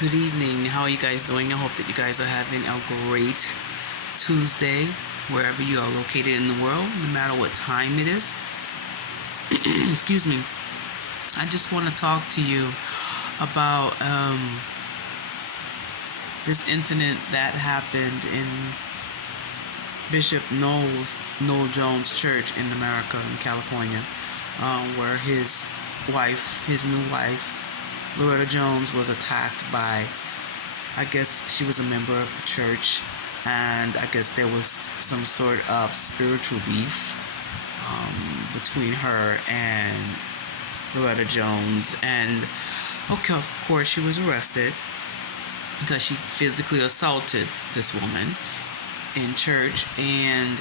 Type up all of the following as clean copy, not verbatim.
Good evening. How are you guys doing? I hope that you guys are having a great Tuesday wherever you are located in the world, no matter what time it is. Excuse me. I just want to talk to you about this incident that happened in Bishop Noel Jones Church in America, in California, where his new wife, Loretta Jones, was attacked by, I guess she was a member of the church, and I guess there was some sort of spiritual beef between her and Loretta Jones. And okay, of course, she was arrested because she physically assaulted this woman in church, and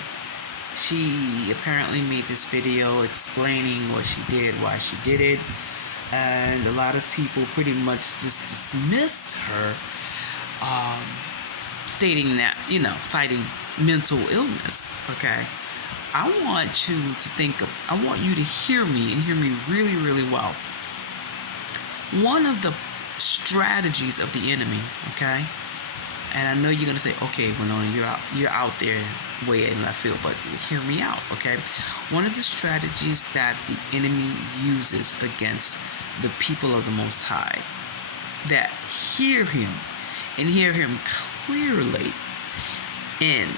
she apparently made this video explaining what she did, why she did it, and a lot of people pretty much just dismissed her, stating that, citing mental illness. Okay, I want you to hear me, and hear me really, really well. One of the strategies of the enemy, okay, and I know you're gonna say, okay, Winona, you're out there way in left field, but hear me out, okay? One of the strategies that the enemy uses against the people of the Most High that hear him and hear him clearly, and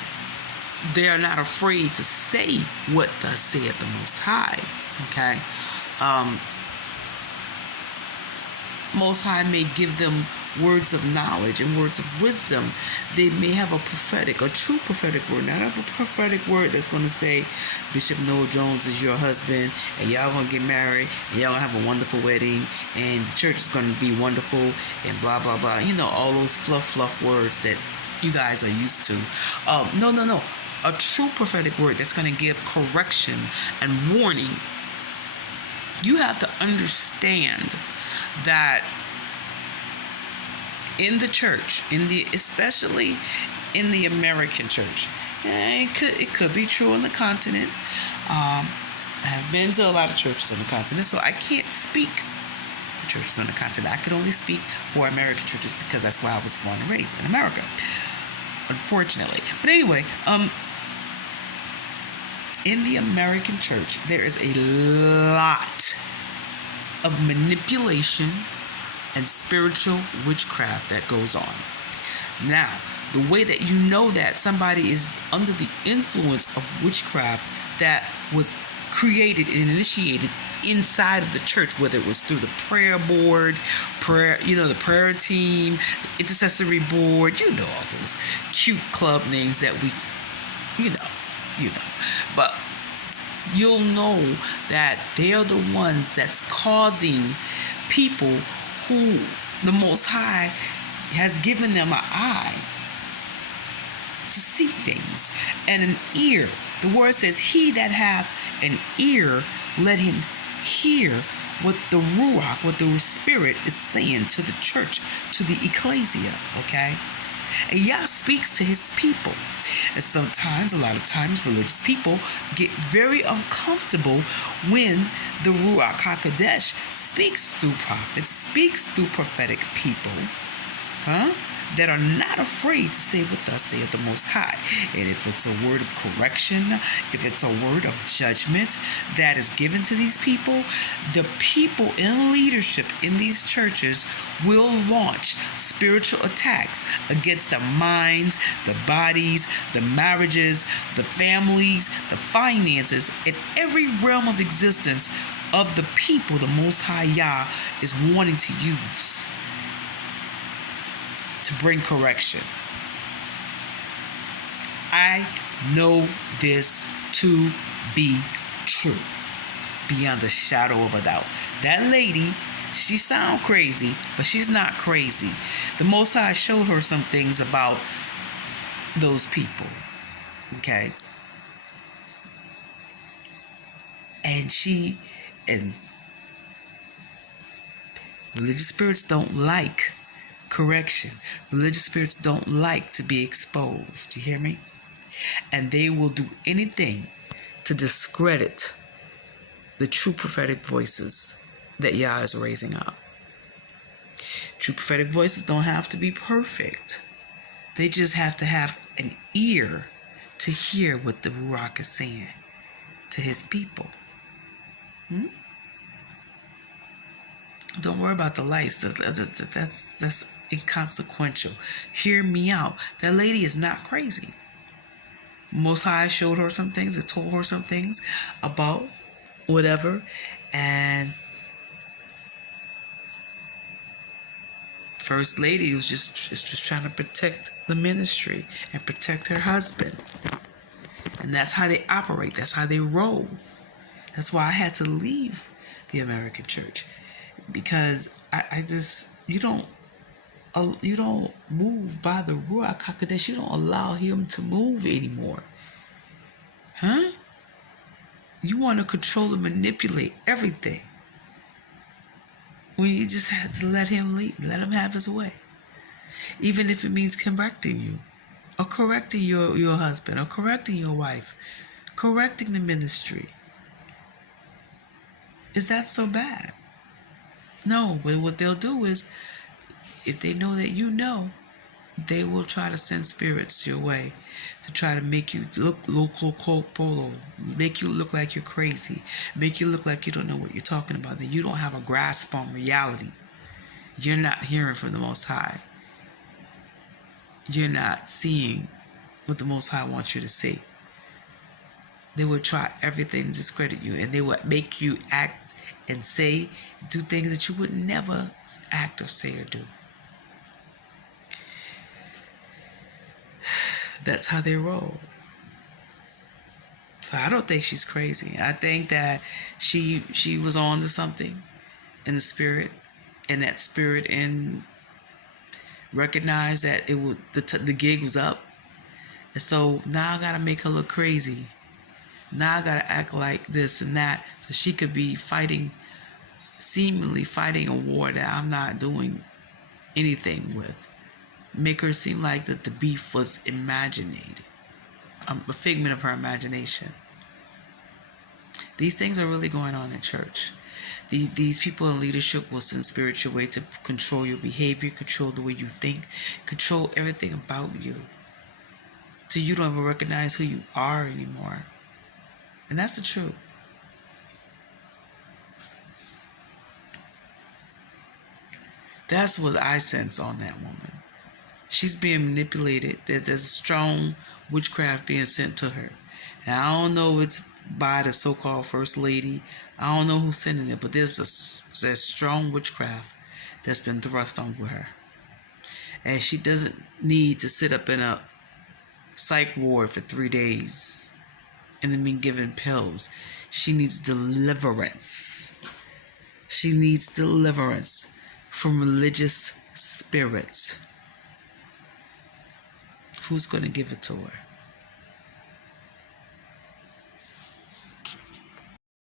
they are not afraid to say what thus saith the Most High, okay? Most High may give them words of knowledge and words of wisdom. They may have a true prophetic word, not a prophetic word that's going to say, Bishop Noel Jones is your husband, and y'all going to get married, and y'all going to have a wonderful wedding, and the church is going to be wonderful, and blah, blah, blah. All those fluff words that you guys are used to. No. A true prophetic word that's going to give correction and warning. You have to understand that in the church, especially in the American church, it could be true on the continent. I have been to a lot of churches on the continent, so I can't speak for churches on the continent. I could only speak for American churches because that's where I was born and raised, in America, unfortunately. But anyway, in the American church, there is a lot of manipulation and spiritual witchcraft that goes on. Now, the way that you know that somebody is under the influence of witchcraft that was created and initiated inside of the church, whether it was through the prayer board, the prayer team, the intercessory board, all those cute club names that we, but you'll know that they are the ones that's causing people who the Most High has given them an eye to see things and an ear. The word says, he that hath an ear, let him hear what the Ruach, what the Spirit is saying to the church, to the ecclesia, okay? And Yah speaks to his people. And sometimes, a lot of times, religious people get very uncomfortable when the Ruach HaKodesh speaks through prophets, speaks through prophetic people, that are not afraid to say what thus saith the Most High. And if it's a word of correction, if it's a word of judgment that is given to these people, the people in leadership in these churches will launch spiritual attacks against the minds, the bodies, the marriages, the families, the finances, and every realm of existence of the people the Most High Yah is wanting to use to bring correction. I know this to be true, beyond a shadow of a doubt. That lady, she sound crazy, but she's not crazy. The Most High showed her some things about those people, okay? And religious spirits don't like correction. Religious spirits don't like to be exposed. You hear me? And they will do anything to discredit the true prophetic voices that Yah is raising up. True prophetic voices don't have to be perfect. They just have to have an ear to hear what the Ruach is saying to his people. Don't worry about the lights. That's inconsequential. Hear me out. That lady is not crazy. Most High showed her some things, and told her some things about whatever, and First Lady was just trying to protect the ministry and protect her husband. And that's how they operate. That's how they roll. That's why I had to leave the American church, because I just you don't move by the Ruach HaKodesh. You don't allow him to move anymore. Huh? You want to control and manipulate everything, when you just have to let him lead, let him have his way. Even if it means correcting you, or correcting your husband, or correcting your wife, correcting the ministry. Is that so bad? No, but what they'll do is, if they know that you know, they will try to send spirits your way to try to make you look polo, make you look like you're crazy, make you look like you don't know what you're talking about, that you don't have a grasp on reality. You're not hearing from the Most High. You're not seeing what the Most High wants you to see. They will try everything to discredit you, and they will make you act and say, do things that you would never act or say or do. That's how they roll. So I don't think she's crazy. I think that she was on to something in the spirit, and that spirit recognized that the gig was up, and so now I gotta make her look crazy. Now I gotta act like this and that, so she could be seemingly fighting a war that I'm not doing anything with. Make her seem like that the beef was imaginated, a figment of her imagination. These things are really going on in church. These people in leadership will send spirits your way to control your behavior, control the way you think, control everything about you, till you don't even recognize who you are anymore. And that's the truth. That's what I sense on that woman. She's being manipulated. There's a strong witchcraft being sent to her. And I don't know if it's by the so-called First Lady. I don't know who's sending it, but there's a strong witchcraft that's been thrust over her. And she doesn't need to sit up in a psych ward for 3 days and then be given pills. She needs deliverance. She needs deliverance from religious spirits. Who's going to give it to her?